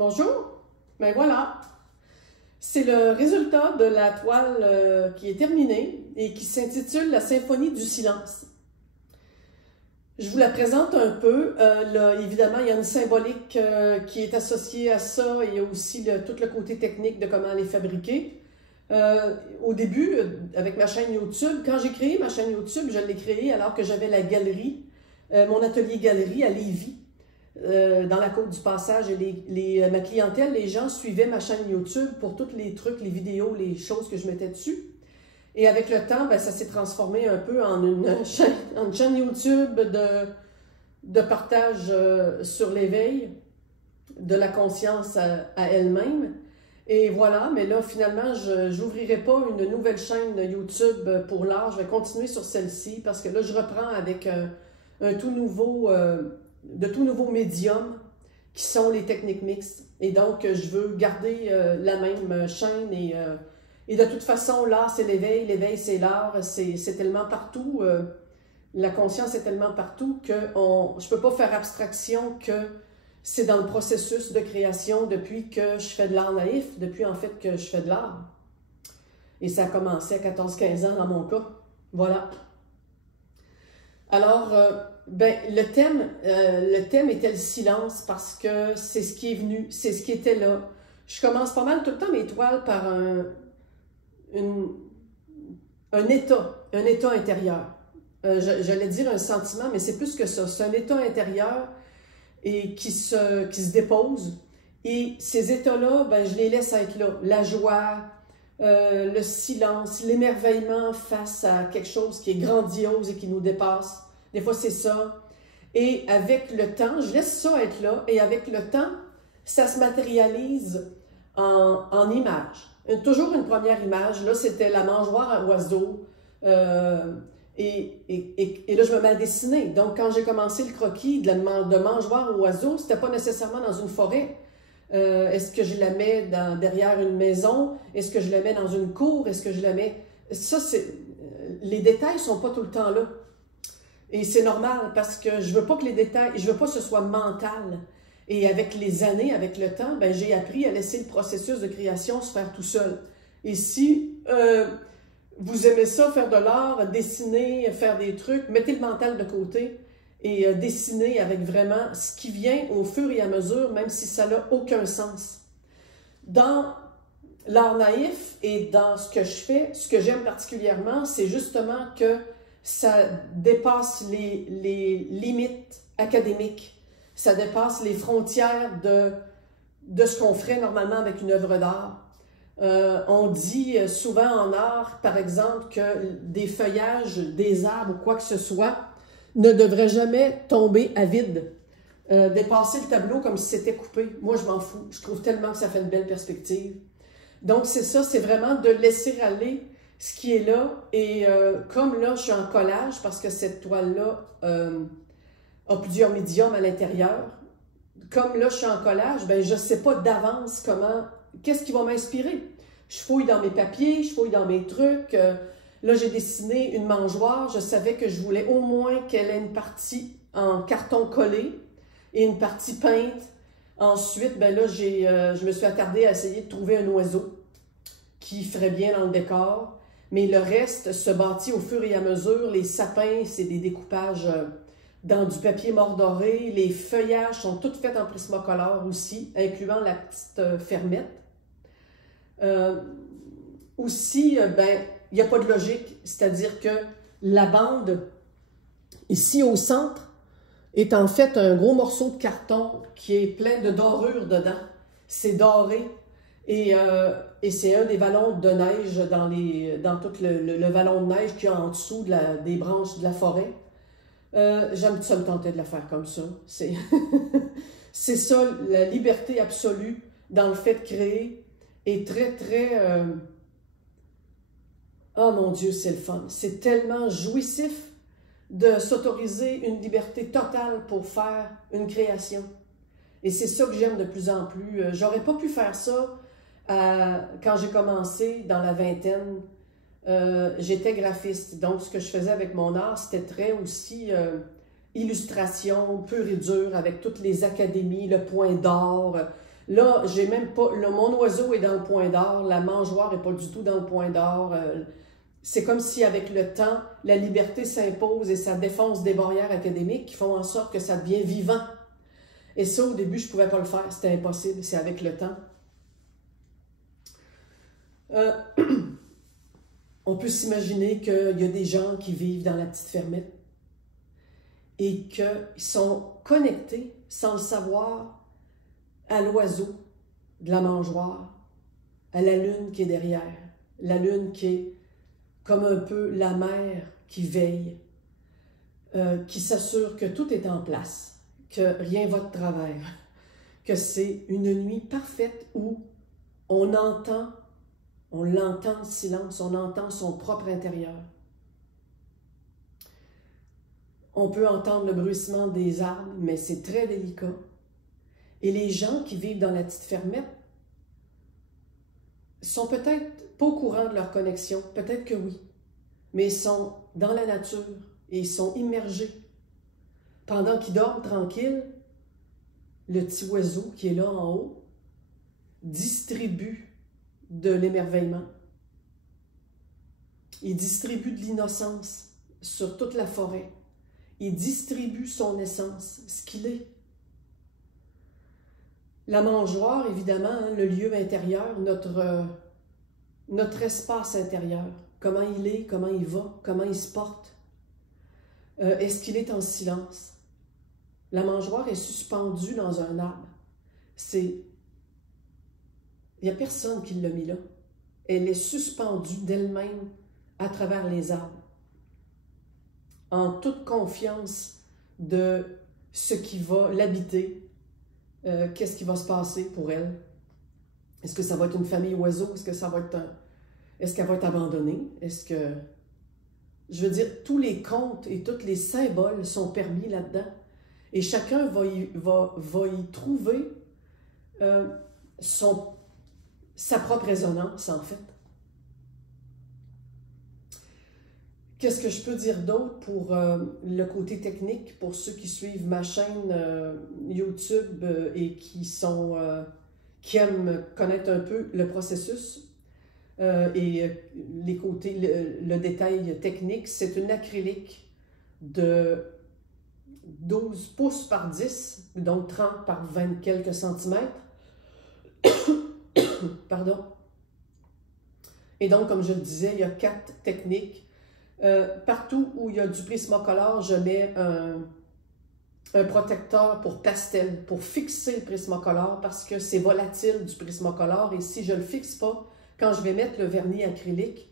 Bonjour, ben voilà, c'est le résultat de la toile qui est terminée et qui s'intitule La Symphonie du silence. Je vous la présente un peu. Là, évidemment, il y a une symbolique qui est associée à ça et il y a aussi tout le côté technique de comment les fabriquer. Au début, avec ma chaîne YouTube, quand j'ai créé ma chaîne YouTube, je l'ai créée alors que j'avais la galerie, mon atelier galerie à Lévis, dans la Côte du Passage. Et ma clientèle, les gens suivaient ma chaîne YouTube pour tous les trucs, les vidéos, les choses que je mettais dessus. Et avec le temps, ben, ça s'est transformé un peu en une chaîne YouTube de partage sur l'éveil de la conscience à elle-même. Et voilà, mais là, finalement, je n'ouvrirai pas une nouvelle chaîne YouTube pour l'art. Je vais continuer sur celle-ci parce que là, je reprends avec de tout nouveaux médiums qui sont les techniques mixtes. Et donc, je veux garder la même chaîne et de toute façon, l'art, c'est l'éveil, c'est l'art, c'est tellement partout, la conscience est tellement partout que je ne peux pas faire abstraction que c'est dans le processus de création depuis que je fais de l'art naïf, depuis en fait que je fais de l'art. Et ça a commencé à 14-15 ans dans mon cas. Voilà. Alors, ben, le thème était le silence parce que c'est ce qui est venu, c'est ce qui était là. Je commence pas mal tout le temps mes toiles par un état intérieur. J'allais dire un sentiment, mais c'est plus que ça. C'est un état intérieur et qui se dépose. Et ces états-là, ben, je les laisse être là. La joie, le silence, l'émerveillement face à quelque chose qui est grandiose et qui nous dépasse. Des fois, c'est ça. Et avec le temps, je laisse ça être là. Et avec le temps, ça se matérialise en images. Toujours une première image. Là, c'était la mangeoire à oiseaux. Et là, je me mets à dessiner. Donc, quand j'ai commencé le croquis de mangeoire aux oiseaux, c'était pas nécessairement dans une forêt. Est-ce que je la mets derrière une maison? Est-ce que je la mets dans une cour? Est-ce que je la mets... Ça, les détails sont pas tout le temps là. Et c'est normal parce que je veux pas que les détails... Je veux pas que ce soit mental. Et avec les années, avec le temps, ben, j'ai appris à laisser le processus de création se faire tout seul. Et si vous aimez ça, faire de l'art, dessiner, faire des trucs, mettez le mental de côté et dessinez avec vraiment ce qui vient au fur et à mesure, même si ça n'a aucun sens. Dans l'art naïf et dans ce que je fais, ce que j'aime particulièrement, c'est justement que ça dépasse les limites académiques. Ça dépasse les frontières de ce qu'on ferait normalement avec une œuvre d'art. On dit souvent en art, par exemple, que des feuillages, des arbres ou quoi que ce soit ne devraient jamais tomber à vide. Dépasser le tableau comme si c'était coupé. Moi, je m'en fous. Je trouve tellement que ça fait une belle perspective. Donc, c'est ça, c'est vraiment de laisser aller ce qui est là. Et comme là, je suis en collage, parce que cette toile-là a plusieurs médiums à l'intérieur. Comme là, je suis en collage, ben, je ne sais pas d'avance qu'est-ce qui va m'inspirer. Je fouille dans mes papiers, je fouille dans mes trucs. Là, j'ai dessiné une mangeoire. Je savais que je voulais au moins qu'elle ait une partie en carton collé et une partie peinte. Ensuite, ben là, je me suis attardée à essayer de trouver un oiseau qui ferait bien dans le décor. Mais le reste se bâtit au fur et à mesure. Les sapins, c'est des découpages dans du papier mordoré. Les feuillages sont toutes faits en Prismacolor aussi, incluant la petite fermette. Aussi, ben, il n'y a pas de logique, c'est-à-dire que la bande, ici au centre, est en fait un gros morceau de carton qui est plein de dorures dedans. C'est doré et c'est un des vallons de neige dans tout le vallon de neige qu'il y a en dessous des branches de la forêt. J'aime ça me tenter de la faire comme ça. C'est ça, la liberté absolue dans le fait de créer est très, très... Oh mon Dieu, c'est le fun. C'est tellement jouissif de s'autoriser une liberté totale pour faire une création. Et c'est ça que j'aime de plus en plus. J'aurais pas pu faire ça quand j'ai commencé dans la vingtaine. J'étais graphiste, donc ce que je faisais avec mon art, c'était très aussi illustration pure et dure avec toutes les académies, le point d'or, Là, j'ai même pas... Là, mon oiseau est dans le point d'or, la mangeoire n'est pas du tout dans le point d'or. C'est comme si, avec le temps, la liberté s'impose et ça défonce des barrières académiques qui font en sorte que ça devient vivant. Et ça, au début, je ne pouvais pas le faire, c'était impossible, c'est avec le temps. On peut s'imaginer qu'il y a des gens qui vivent dans la petite fermette et qu'ils sont connectés, sans le savoir, à l'oiseau de la mangeoire, à la lune qui est derrière, la lune qui est comme un peu la mère qui veille, qui s'assure que tout est en place, que rien va de travers, que c'est une nuit parfaite où on l'entend le silence, on entend son propre intérieur. On peut entendre le bruissement des arbres, mais c'est très délicat. Et les gens qui vivent dans la petite fermette sont peut-être pas au courant de leur connexion, peut-être que oui, mais ils sont dans la nature et ils sont immergés. Pendant qu'ils dorment tranquilles, le petit oiseau qui est là en haut distribue de l'émerveillement. Il distribue de l'innocence sur toute la forêt. Il distribue son essence, ce qu'il est. La mangeoire, évidemment, hein, le lieu intérieur, notre espace intérieur, comment il est, comment il va, comment il se porte. Est-ce qu'il est en silence? La mangeoire est suspendue dans un arbre. Il n'y a personne qui l'a mis là. Elle est suspendue d'elle-même à travers les arbres, en toute confiance de ce qui va l'habiter. Qu'est-ce qui va se passer pour elle? Est-ce que ça va être une famille oiseau? Est-ce qu'elle va être abandonnée? Je veux dire, tous les contes et tous les symboles sont permis là-dedans. Et chacun va y trouver sa propre résonance, en fait. Qu'est-ce que je peux dire d'autre pour le côté technique, pour ceux qui suivent ma chaîne YouTube et qui aiment connaître un peu le processus et les côtés, le détail technique? C'est une acrylique de 12 pouces par 10, donc 30 par 20 quelques centimètres. Pardon. Et donc, comme je le disais, il y a 4 techniques. Partout où il y a du Prismacolor, je mets un protecteur pour pastel, pour fixer le Prismacolor, parce que c'est volatile du Prismacolor, et si je ne le fixe pas, quand je vais mettre le vernis acrylique,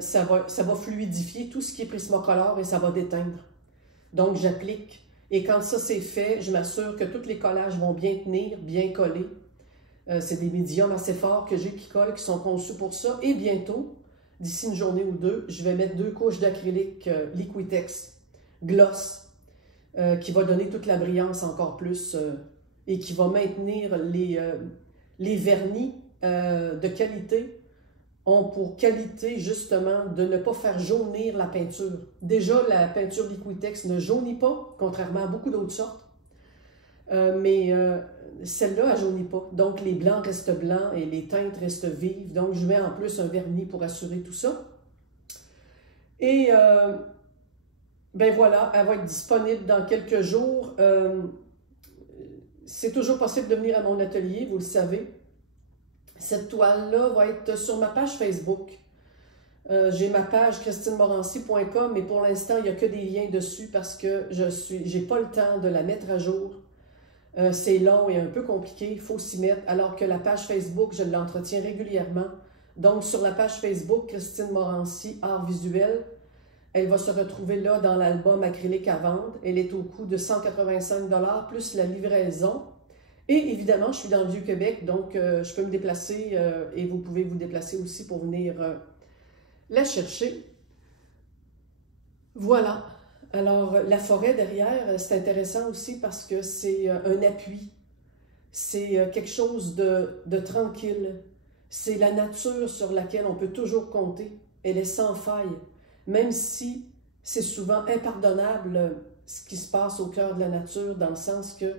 ça va fluidifier tout ce qui est Prismacolor et ça va déteindre. Donc, j'applique. Et quand ça c'est fait, je m'assure que tous les collages vont bien tenir, bien coller. C'est des médiums assez forts que j'ai qui collent, qui sont conçus pour ça. Et bientôt, d'ici une journée ou deux, je vais mettre 2 couches d'acrylique Liquitex Gloss qui va donner toute la brillance encore plus et qui va maintenir les vernis de qualité ont pour qualité justement de ne pas faire jaunir la peinture. Déjà, la peinture Liquitex ne jaunit pas, contrairement à beaucoup d'autres sortes, mais celle-là, elle ne jaunit pas. Donc, les blancs restent blancs et les teintes restent vives. Donc, je mets en plus un vernis pour assurer tout ça. Et, ben voilà, elle va être disponible dans quelques jours. C'est toujours possible de venir à mon atelier, vous le savez. Cette toile-là va être sur ma page Facebook. J'ai ma page christinemorancy.com, mais pour l'instant, il n'y a que des liens dessus parce que je n'ai pas le temps de la mettre à jour. C'est long et un peu compliqué, il faut s'y mettre, alors que la page Facebook, je l'entretiens régulièrement. Donc, sur la page Facebook, Christine Morancy, Art Visuel, elle va se retrouver là dans l'album acrylique à vendre. Elle est au coût de 185 $ plus la livraison. Et évidemment, je suis dans le Vieux-Québec, donc je peux me déplacer et vous pouvez vous déplacer aussi pour venir la chercher. Voilà. Alors, la forêt derrière, c'est intéressant aussi parce que c'est un appui. C'est quelque chose de tranquille. C'est la nature sur laquelle on peut toujours compter. Elle est sans faille. Même si c'est souvent impardonnable ce qui se passe au cœur de la nature, dans le sens que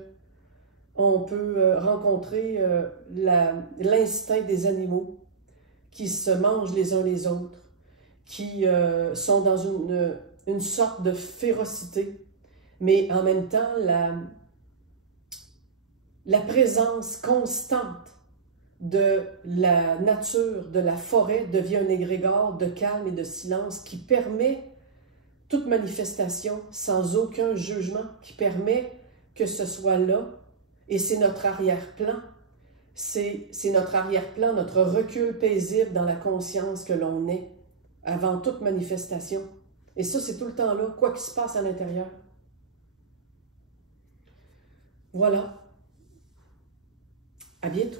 on peut rencontrer l'instinct des animaux qui se mangent les uns les autres, qui sont dans une sorte de férocité, mais en même temps, la présence constante de la nature, de la forêt, devient un égrégore de calme et de silence qui permet toute manifestation sans aucun jugement, qui permet que ce soit là, et c'est notre arrière-plan. C'est notre arrière-plan, notre recul paisible dans la conscience que l'on est avant toute manifestation. Et ça, c'est tout le temps là, quoi qu'il se passe à l'intérieur. Voilà. À bientôt.